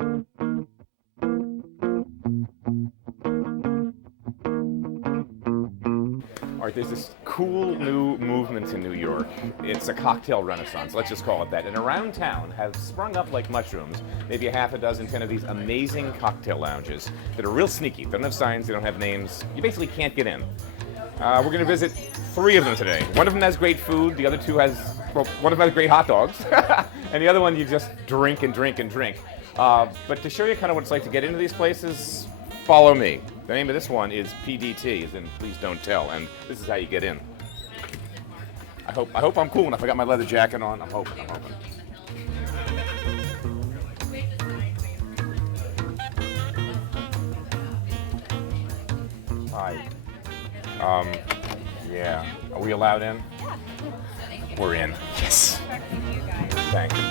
All right, there's this cool new movement in New York. It's a cocktail renaissance, let's just call it that. And around town have sprung up like mushrooms, maybe a half a dozen, 10 of these amazing cocktail lounges that are real sneaky. They don't have signs, they don't have names. You basically can't get in. We're going to visit 3 of them today. One of them has great food, the other 2 has, well, one of them has great hot dogs, and the other one you just drink and drink and drink. But to show you kind of what it's like to get into these places, follow me. The name of this one is PDT, as in Please Don't Tell, and this is how you get in. I hope I'm cool enough. I got my leather jacket on. I'm hoping. Hi. Yeah. Are we allowed in? Yeah. We're in. Yes. Thank you.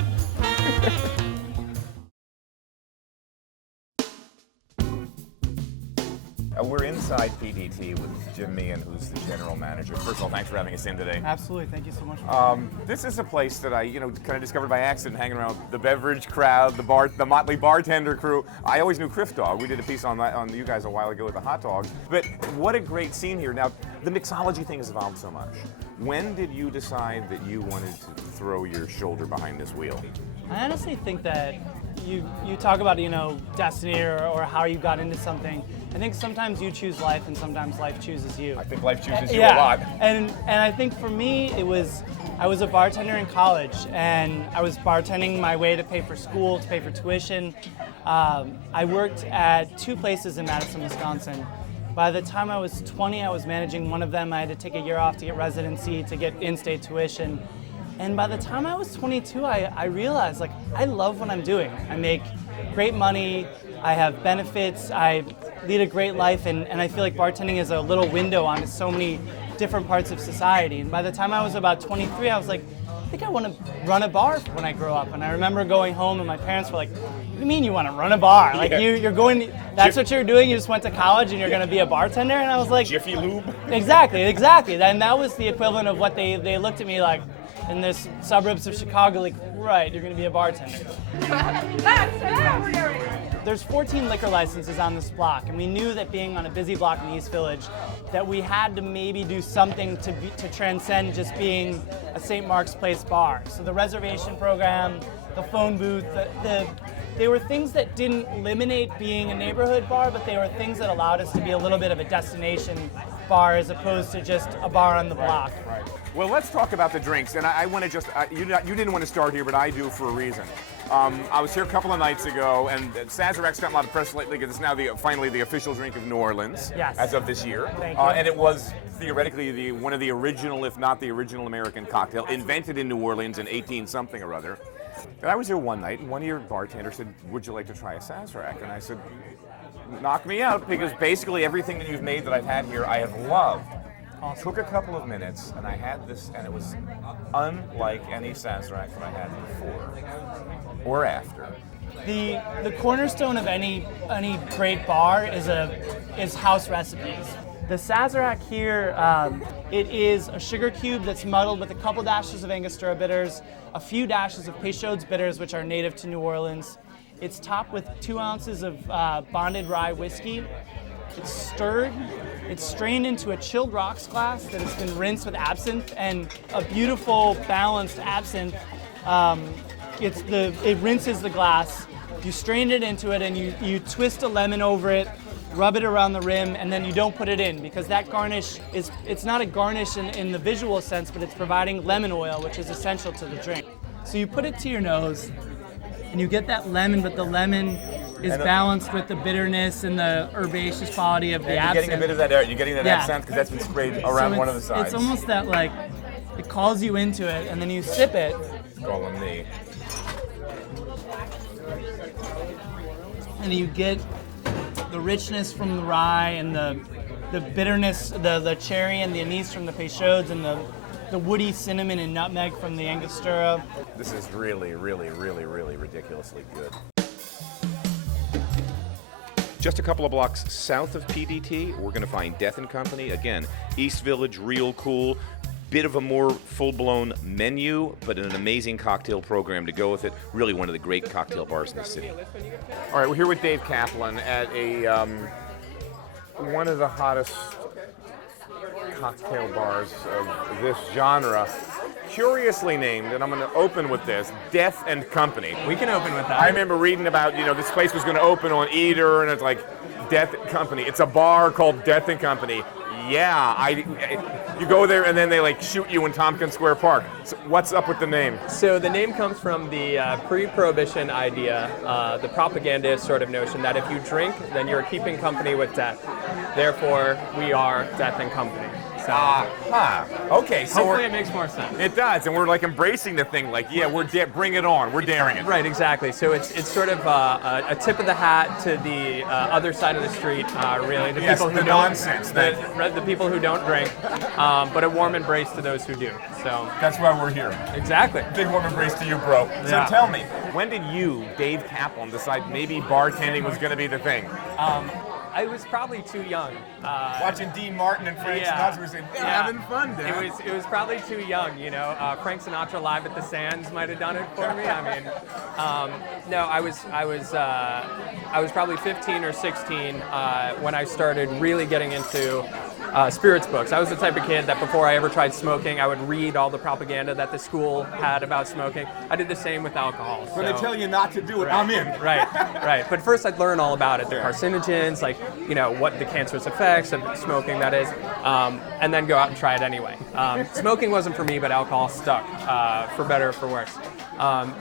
We're inside PDT with Jim Meehan, who's the general manager. First of all, thanks for having us in today. Absolutely, thank you so much. This is a place that I, kind of discovered by accident, hanging around the beverage crowd, the motley bartender crew. I always knew Criff Dog. We did a piece on you guys a while ago with the hot dogs. But what a great scene here. Now, the mixology thing has evolved so much. When did you decide that you wanted to throw your shoulder behind this wheel? I honestly think that you talk about, destiny or how you got into something. I think sometimes you choose life and sometimes life chooses you. I think life chooses you a lot. And I think for me, I was a bartender in college, and I was bartending my way to pay for school, to pay for tuition. I worked at 2 places in Madison, Wisconsin. By the time I was 20, I was managing one of them. I had to take a year off to get residency, to get in-state tuition. And by the time I was 22, I realized, I love what I'm doing. I make great money, I have benefits, I lead a great life, and I feel like bartending is a little window onto so many different parts of society. And by the time I was about 23, I was like, I think I want to run a bar when I grow up. And I remember going home and my parents were like, what do you mean you want to run a bar? Like you're going, that's what you're doing, you just went to college and you're going to be a bartender? And I was like, Jiffy Lube? Exactly. And that was the equivalent of what they looked at me like in this suburbs of Chicago, like, right, you're going to be a bartender. There's 14 liquor licenses on this block, and we knew that being on a busy block in the East Village, that we had to maybe do something to transcend just being a St. Mark's Place bar. So the reservation program, the phone booth, they were things that didn't eliminate being a neighborhood bar, but they were things that allowed us to be a little bit of a destination bar as opposed to just a bar on the block. Right. Well, let's talk about the drinks, and I want to just, you didn't want to start here, but I do for a reason. I was here a couple of nights ago, and Sazerac's gotten a lot of press lately because it's now finally the official drink of New Orleans, yes, as of this year. Thank you. And it was theoretically one of the original, if not the original American cocktail, invented in New Orleans in 18-something or other. And I was here one night, and one of your bartenders said, would you like to try a Sazerac? And I said, knock me out, because basically everything that you've made that I've had here, I have loved. Awesome. Took a couple of minutes, and I had this, and it was unlike any Sazerac that I had before or after. The cornerstone of any great bar is house recipes. The Sazerac here, it is a sugar cube that's muddled with a couple dashes of Angostura bitters, a few dashes of Peychaud's bitters, which are native to New Orleans. It's topped with 2 ounces of bonded rye whiskey. It's stirred, it's strained into a chilled rocks glass that has been rinsed with absinthe, and a beautiful balanced absinthe. It rinses the glass, you strain it into it, and you twist a lemon over it, rub it around the rim, and then you don't put it in, because that garnish it's not a garnish in the visual sense, but it's providing lemon oil, which is essential to the drink. So you put it to your nose, and you get that lemon, but the lemon is balanced with the bitterness and the herbaceous quality of the absinthe. You're getting a bit of that, you're getting that absinthe because that's been sprayed around one of the sides. It's almost that, it calls you into it, and then you sip it. Calling me. And you get the richness from the rye and the bitterness, the cherry and the anise from the Peychaud's, and the woody cinnamon and nutmeg from the Angostura. This is really, really, really, really ridiculously good. Just a couple of blocks south of PDT, we're going to find Death & Company. Again, East Village, real cool. bit of a more full-blown menu, but an amazing cocktail program to go with it. Really one of the great cocktail bars in the city. All right, we're here with Dave Kaplan at a one of the hottest cocktail bars of this genre. Curiously named, and I'm going to open with this, Death and Company. We can open with that. I remember reading about, this place was going to open on Eater, and it's like, Death and Company. It's a bar called Death and Company. Yeah, you go there and then they like shoot you in Tompkins Square Park. So what's up with the name? So the name comes from the pre-prohibition idea, the propagandist sort of notion that if you drink, then you're keeping company with death. Therefore, we are Death and Company. So Okay, so hopefully it makes more sense. It does, and we're like embracing the thing, like, yeah, bring it on, we're daring it. Right, exactly. So it's sort of a tip of the hat to the other side of the street, really. The people who the nonsense. The people who don't drink, but a warm embrace to those who do. So that's why we're here. Exactly. Big warm embrace to you, bro. Yeah. So tell me, when did you, Dave Kaplan, decide maybe bartending was going to be the thing? I was probably too young. Watching Dean Martin and Frank Sinatra was saying, they're having fun, Dad. It was probably too young, Frank Sinatra live at the Sands might have done it for me. I mean, no, I was probably 15 or 16 when I started really getting into spirits books. I was the type of kid that before I ever tried smoking, I would read all the propaganda that the school had about smoking. I did the same with alcohol. When they tell you not to do it, I'm in. Right. But first I'd learn all about it, the carcinogens, like, what the cancerous effects of smoking, that is, and then go out and try it anyway. Smoking wasn't for me, but alcohol stuck, for better or for worse.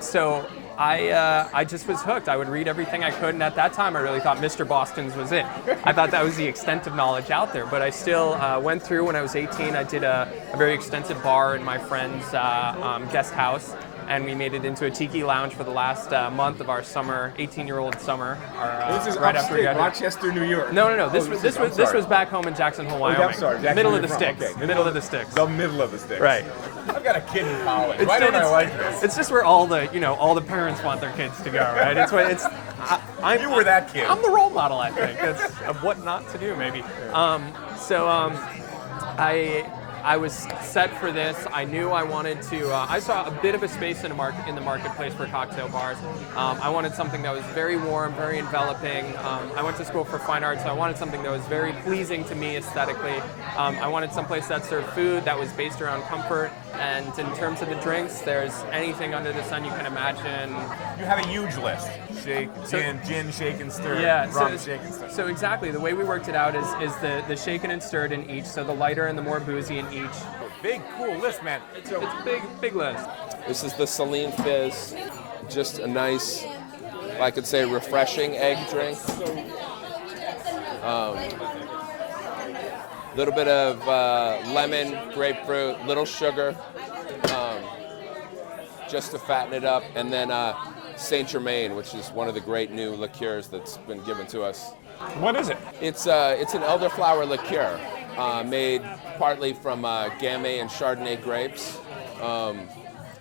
So I just was hooked. I would read everything I could, and at that time I really thought Mr. Boston's was it. I thought that was the extent of knowledge out there, but I still went through. When I was 18, I did a very extensive bar in my friend's guest house, and we made it into a tiki lounge for the last month of our summer, 18-year-old summer. This is right upstate, after Rochester, New York. No. This was back home in Jackson Hole, Wyoming. I'm sorry. Jackson, middle of the sticks. Okay. Middle of the sticks. The middle of the sticks. Right. I've got a kid in college. Why don't I like this? It's just where all the parents want their kids to go, right? You were that kid. I'm the role model, I think. It's of what not to do, maybe. I was set for this. I knew I wanted to. I saw a bit of a space in the marketplace for cocktail bars. I wanted something that was very warm, very enveloping. I went to school for fine arts, so I wanted something that was very pleasing to me aesthetically. I wanted someplace that served food that was based around comfort. And in terms of the drinks, there's anything under the sun you can imagine. You have a huge list. Gin, shake and stir. Yeah, rum, shake and stir. So exactly, the way we worked it out is the shaken and stirred in each, so the lighter and the more boozy in each. Big, cool list, man. It's a big list. This is the Celine Fizz, just a nice, I could say, refreshing egg drink. Little bit of lemon, grapefruit, little sugar, just to fatten it up, and then Saint Germain, which is one of the great new liqueurs that's been given to us. What is it? It's an elderflower liqueur made partly from Gamay and Chardonnay grapes.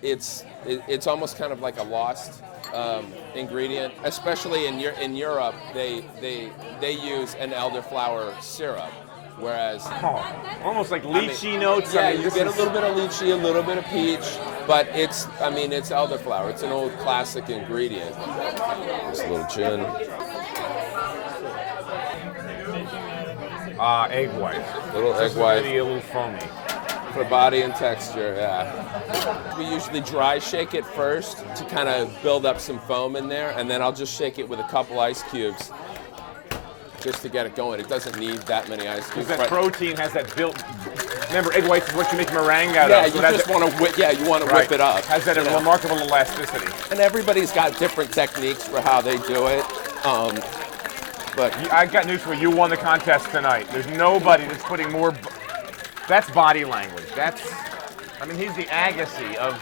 It's almost kind of like a lost ingredient, especially in Europe. They use an elderflower syrup. Whereas, almost like lychee notes. Yeah, you get a little bit of lychee, a little bit of peach, but it's elderflower. It's an old classic ingredient. Just a little gin. Egg white. Little egg white. Maybe a little foamy. For body and texture, yeah. We usually dry shake it first to kind of build up some foam in there, and then I'll just shake it with a couple ice cubes. Just to get it going. It doesn't need that many ice cubes. Because that protein has that built. Remember, egg whites is what you make meringue out of. So you just want to whip. Yeah, you want to whip it up. Has that remarkable elasticity. And everybody's got different techniques for how they do it. But I got news for you. You won the contest tonight. There's nobody that's putting more. That's body language. He's the Agassi of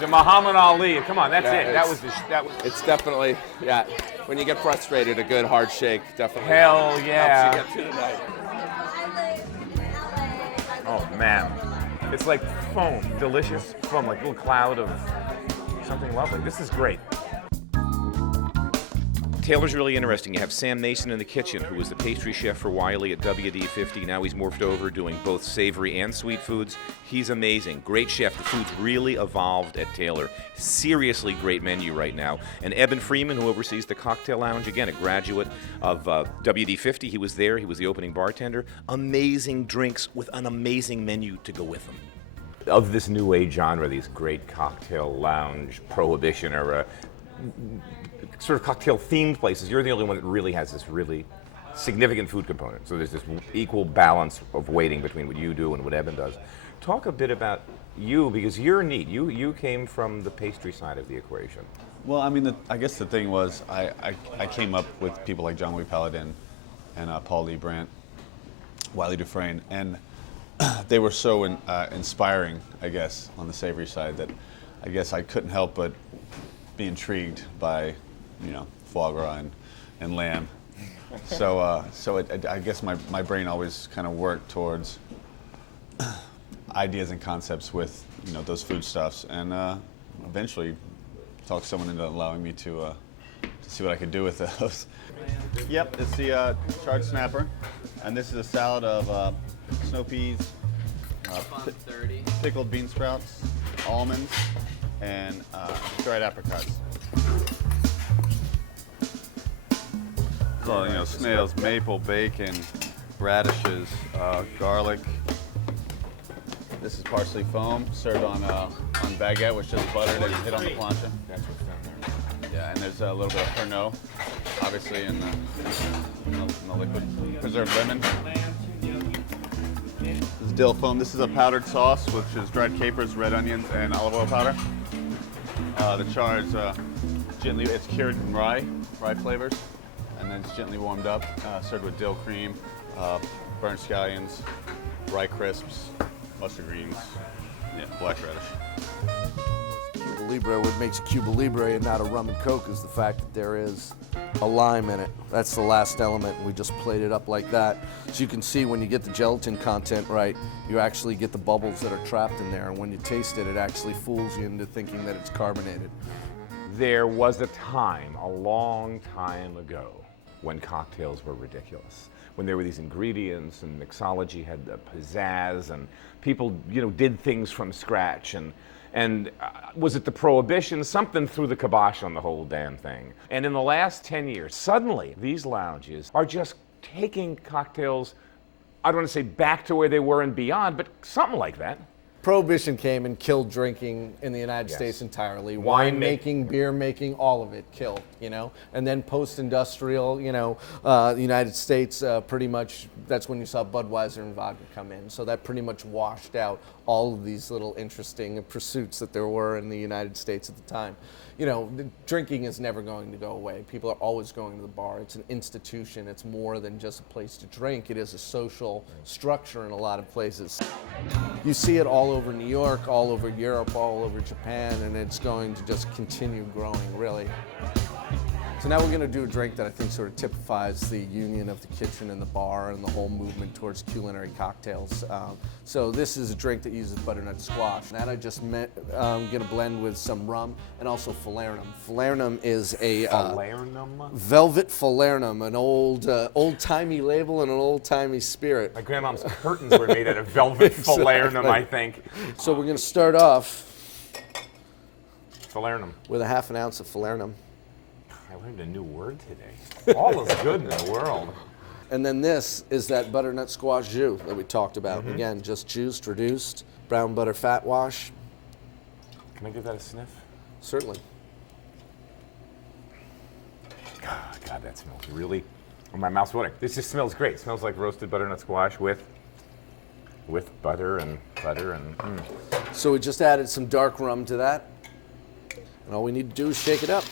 the Muhammad Ali. Come on, that's it. That was. It's definitely, yeah. When you get frustrated, a good hard shake definitely. Hell yeah. Helps you get through the night. Oh man, it's like foam, delicious foam, like a little cloud of something lovely. This is great. Tailor's really interesting. You have Sam Mason in the kitchen, who was the pastry chef for Wiley at WD-50. Now he's morphed over doing both savory and sweet foods. He's amazing. Great chef. The food's really evolved at Tailor. Seriously great menu right now. And Eben Freeman, who oversees the Cocktail Lounge, again, a graduate of WD-50. He was there. He was the opening bartender. Amazing drinks with an amazing menu to go with them. Of this new age genre, these great cocktail lounge, prohibition era, sort of cocktail themed places, you're the only one that really has this really significant food component. So there's this equal balance of weighting between what you do and what Eben does. Talk a bit about you, because you're neat. You came from the pastry side of the equation. Well, I mean, I guess the thing was I came up with people like John Louis Paladin and Paul Lee Brandt, Wiley Dufresne, and they were so inspiring, I guess, on the savory side that I guess I couldn't help but be intrigued by, foie gras and lamb. So I guess my brain always kind of worked towards ideas and concepts with those foodstuffs, and eventually talked someone into allowing me to see what I could do with those. Yep, it's the charred snapper, and this is a salad of snow peas, pickled bean sprouts, almonds, and dried apricots. So, snails, maple, bacon, radishes, garlic. This is parsley foam served on baguette, which is buttered and hit on the plancha. That's what's down there. Yeah, and there's a little bit of Pernod, obviously in the liquid. Preserved lemon. This is dill foam. This is a powdered sauce, which is dried capers, red onions, and olive oil powder. The char is it's cured in rye flavors, and then it's gently warmed up, served with dill cream, burnt scallions, rye crisps, mustard greens, black radish. Cuba Libre, what makes Cuba Libre and not a rum and coke is the fact that there is a lime in it. That's the last element. We just played it up like that. So you can see when you get the gelatin content right, you actually get the bubbles that are trapped in there. And when you taste it, it actually fools you into thinking that it's carbonated. There was a time, a long time ago, when cocktails were ridiculous. When there were these ingredients and mixology had the pizzazz and people, did things from scratch. And was it the prohibition? Something threw the kibosh on the whole damn thing. And in the last 10 years, suddenly these lounges are just taking cocktails, I don't want to say back to where they were and beyond, but something like that. Prohibition came and killed drinking in the United States entirely. Wine making, beer making, all of it killed, And then post-industrial, the United States, pretty much, that's when you saw Budweiser and vodka come in. So that pretty much washed out all of these little interesting pursuits that there were in the United States at the time. Drinking is never going to go away. People are always going to the bar. It's an institution. It's more than just a place to drink. It is a social structure in a lot of places. You see it all over New York, all over Europe, all over Japan, and it's going to just continue growing, really. So now we're going to do a drink that I think sort of typifies the union of the kitchen and the bar and the whole movement towards culinary cocktails. So this is a drink that uses butternut squash. That I just going to blend with some rum and also falernum. Falernum is a velvet falernum, an old-timey label and an old-timey spirit. My grandmom's curtains were made out of velvet falernum, I think. So we're going to start off Falernum. with a half an ounce of falernum. I learned a new word today. All is good in the world. And then this is that butternut squash jus that we talked about. Again, just juiced, reduced, brown butter fat wash. Can I give that a sniff? Certainly. God, that smells really, my mouth's watering. This just smells great. It smells like roasted butternut squash with butter and butter and. So we just added some dark rum to that. And all we need to do is shake it up.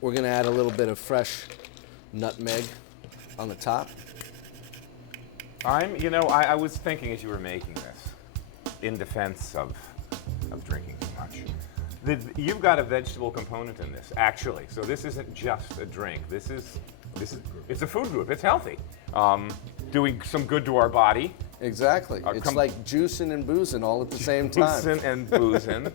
We're going to add a little bit of fresh nutmeg on the top. I was thinking as you were making this, in defense of drinking too much, You've got a vegetable component in this, actually. So this isn't just a drink. It's a food group. It's healthy. Doing some good to our body. Exactly. It's like juicing and boozing all at the same time. Juicing and boozing.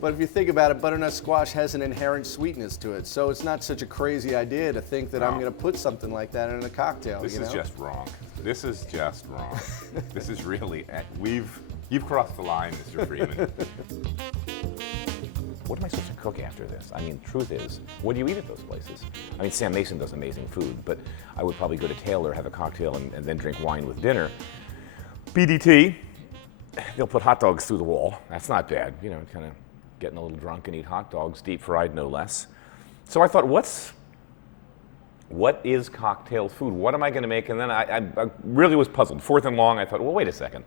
But if you think about it, butternut squash has an inherent sweetness to it, so it's not such a crazy idea to think that I'm going to put something like that in a cocktail. This is just wrong. This is just wrong. This is really, you've crossed the line, Mr. Freeman. What am I supposed to cook after this? I mean, truth is, what do you eat at those places? I mean, Sam Mason does amazing food, but I would probably go to Tailor, have a cocktail, and then drink wine with dinner. BDT, they'll put hot dogs through the wall. That's not bad, you know, kind of getting a little drunk and eat hot dogs, deep fried no less. So I thought, what is cocktail food? What am I going to make? And then I really was puzzled. Fourth and long, I thought, well, wait a second.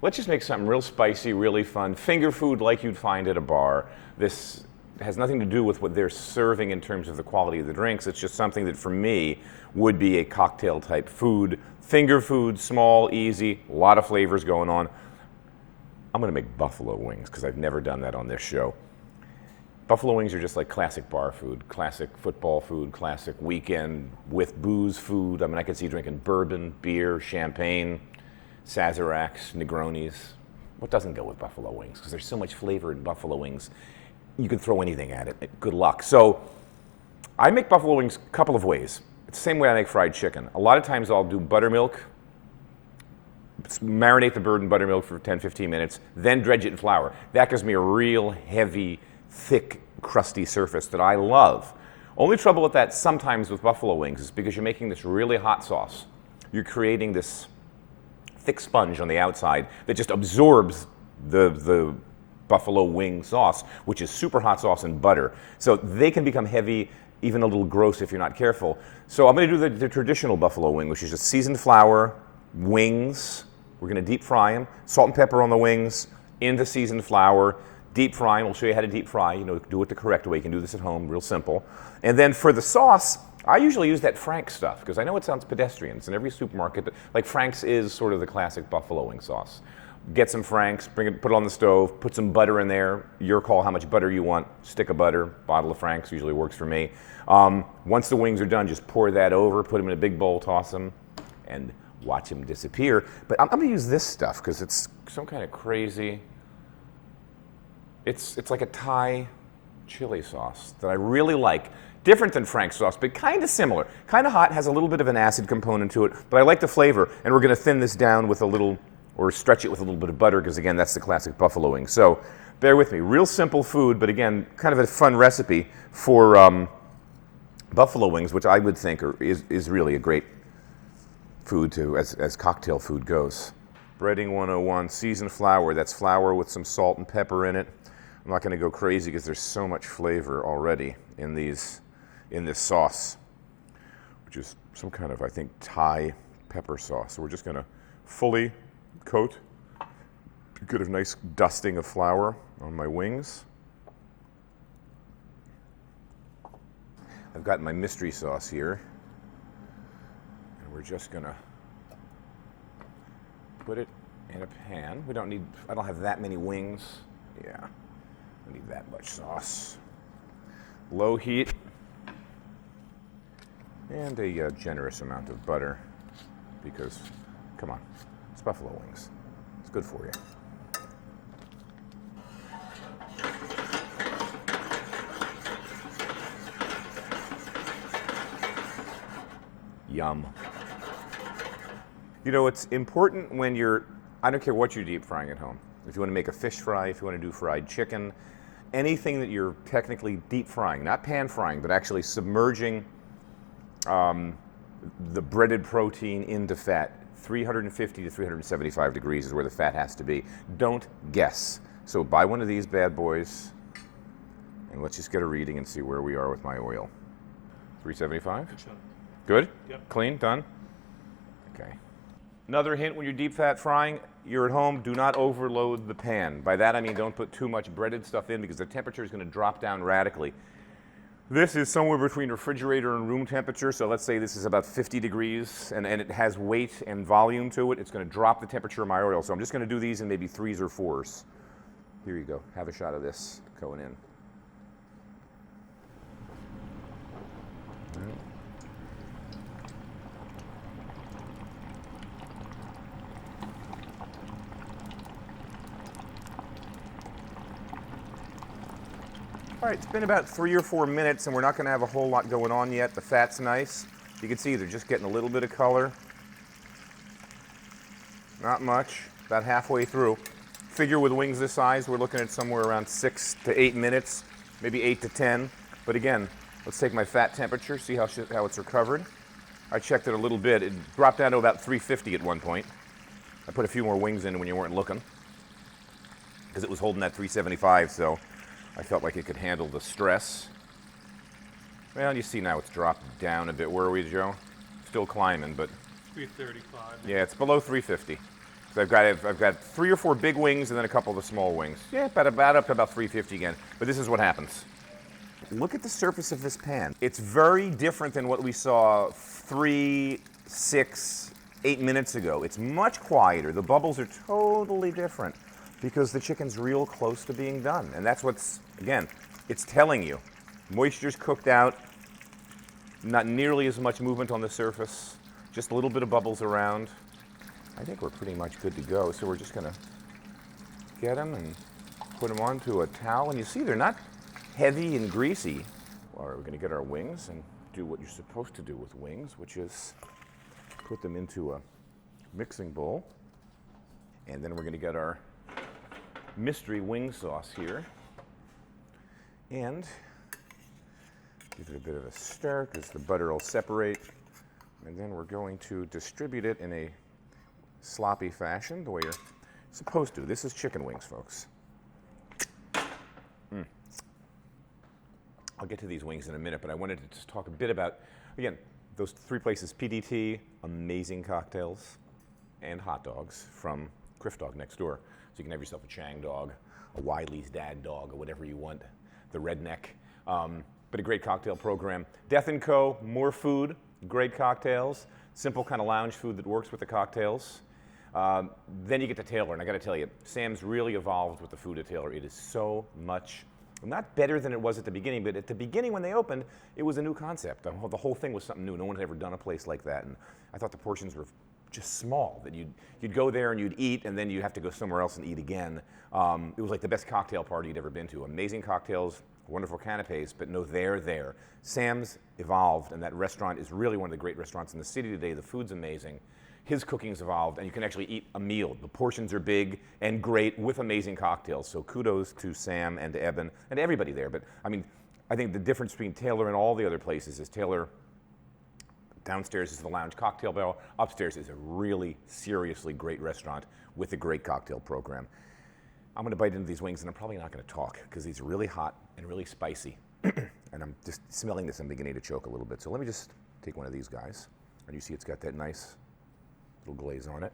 Let's just make something real spicy, really fun, finger food like you'd find at a bar. This has nothing to do with what they're serving in terms of the quality of the drinks. It's just something that for me would be a cocktail type food. Finger food, small, easy, a lot of flavors going on. I'm going to make buffalo wings because I've never done that on this show. Buffalo wings are just like classic bar food, classic football food, classic weekend with booze food. I mean, I could see drinking bourbon, beer, champagne, Sazeracs, Negronis. What doesn't go with buffalo wings? Because there's so much flavor in buffalo wings. You can throw anything at it. Good luck. So I make buffalo wings a couple of ways. It's the same way I make fried chicken. A lot of times I'll do buttermilk, marinate the bird in buttermilk for 10, 15 minutes, then dredge it in flour. That gives me a real heavy, thick, crusty surface that I love. Only trouble with that sometimes with buffalo wings is because you're making this really hot sauce. You're creating this thick sponge on the outside that just absorbs the buffalo wing sauce, which is super hot sauce and butter. So they can become heavy, even a little gross if you're not careful. So I'm going to do the traditional buffalo wing, which is just seasoned flour, wings. We're going to deep fry them. Salt and pepper on the wings, into seasoned flour, deep fry them. We'll show you how to deep fry. You know, do it the correct way. You can do this at home, real simple. And then for the sauce, I usually use that Frank's stuff because I know it sounds pedestrian. It's in every supermarket, but like Frank's is sort of the classic buffalo wing sauce. Get some Frank's, put it on the stove, put some butter in there. Your call how much butter you want. Stick of butter, bottle of Frank's usually works for me. Once the wings are done, just pour that over, put them in a big bowl, toss them, and watch them disappear. But I'm going to use this stuff because it's some kind of crazy. It's like a Thai chili sauce that I really like. Different than Frank's sauce, but kind of similar. Kind of hot, has a little bit of an acid component to it, but I like the flavor. And we're going to thin this down with a little, or stretch it with a little bit of butter, because again, that's the classic buffalo wing. So bear with me. Real simple food, but again, kind of a fun recipe for buffalo wings, which I would think is really a great food to, as cocktail food goes. Breading 101, seasoned flour. That's flour with some salt and pepper in it. I'm not going to go crazy because there's so much flavor already in this sauce, which is some kind of, I think, Thai pepper sauce. So we're just going to fully coat, get a nice dusting of flour on my wings. I've got my mystery sauce here, and we're just going to put it in a pan. I don't have that many wings. Yeah. I need that much sauce. Low heat, and a generous amount of butter, because, come on, it's buffalo wings. It's good for you. Yum. You know, it's important when I don't care what you're deep frying at home. If you want to make a fish fry, if you want to do fried chicken, anything that you're technically deep frying, not pan frying, but actually submerging the breaded protein into fat, 350 to 375 degrees is where the fat has to be. Don't guess. So buy one of these bad boys, and let's just get a reading and see where we are with my oil. 375? Good? Yep. Clean? Done? Okay. Another hint when you're deep fat frying, you're at home, do not overload the pan. By that I mean don't put too much breaded stuff in because the temperature is going to drop down radically. This is somewhere between refrigerator and room temperature, so let's say this is about 50 degrees and it has weight and volume to it. It's going to drop the temperature of my oil, so I'm just going to do these in maybe 3s or 4s. Here you go. Have a shot of this going in. All right, it's been about 3 or 4 minutes, and we're not going to have a whole lot going on yet. The fat's nice. You can see they're just getting a little bit of color. Not much, about halfway through. Figure with wings this size, we're looking at somewhere around 6 to 8 minutes, maybe 8 to 10. But again, let's take my fat temperature, see how it's recovered. I checked it a little bit. It dropped down to about 350 at one point. I put a few more wings in when you weren't looking, because it was holding that 375, so I felt like it could handle the stress. Well, you see now it's dropped down a bit. Where are we, Joe? Still climbing, but 335. yeah, it's below 350. So I've got 3 or 4 big wings and then a couple of the small wings. Yeah, about up to about 350 again. But this is what happens. Look at the surface of this pan. It's very different than what we saw 3, 6, 8 minutes ago. It's much quieter. The bubbles are totally different because the chicken's real close to being done. And that's what's, again, it's telling you. Moisture's cooked out, not nearly as much movement on the surface, just a little bit of bubbles around. I think we're pretty much good to go. So we're just gonna get them and put them onto a towel. And you see they're not heavy and greasy. All right, we're gonna get our wings and do what you're supposed to do with wings, which is put them into a mixing bowl. And then we're gonna get our mystery wing sauce here. And give it a bit of a stir because the butter will separate. And then we're going to distribute it in a sloppy fashion, the way you're supposed to. This is chicken wings, folks. I'll get to these wings in a minute, but I wanted to just talk a bit about, again, those 3 places, PDT, amazing cocktails, and hot dogs from Criff Dog next door. So you can have yourself a Chang dog, a Wiley's Dad dog, or whatever you want, the redneck. But a great cocktail program. Death & Co., more food, great cocktails, simple kind of lounge food that works with the cocktails. Then you get to Tailor, and I got to tell you, Sam's really evolved with the food at Tailor. It is so much, not better than it was at the beginning, but at the beginning when they opened, it was a new concept. The whole thing was something new. No one had ever done a place like that, and I thought the portions were just small, that you'd go there and you'd eat, and then you'd have to go somewhere else and eat again. It was like the best cocktail party you'd ever been to. Amazing cocktails, wonderful canapes, but no, they're there. Sam's evolved, and that restaurant is really one of the great restaurants in the city today. The food's amazing. His cooking's evolved, and you can actually eat a meal. The portions are big and great with amazing cocktails. So kudos to Sam and to Eben and to everybody there. But I mean, I think the difference between Tailor and all the other places is Tailor, downstairs is the lounge cocktail bar. Upstairs is a really seriously great restaurant with a great cocktail program. I'm gonna bite into these wings, and I'm probably not gonna talk because these are really hot and really spicy. And I'm just smelling this and beginning to choke a little bit. So let me just take one of these guys. And you see it's got that nice little glaze on it.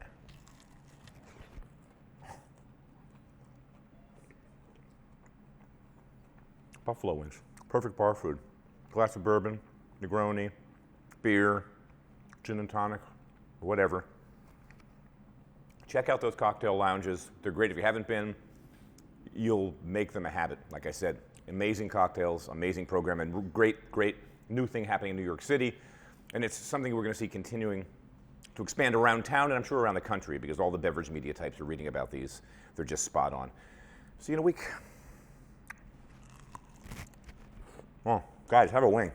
Buffalo wings, perfect bar food. Glass of bourbon, Negroni, beer, gin and tonic, whatever. Check out those cocktail lounges. They're great. If you haven't been, you'll make them a habit. Like I said, amazing cocktails, amazing program, and great new thing happening in New York City. And it's something we're going to see continuing to expand around town, and I'm sure around the country, because all the beverage media types are reading about these. They're just spot on. See you in a week. Oh, guys, have a wing.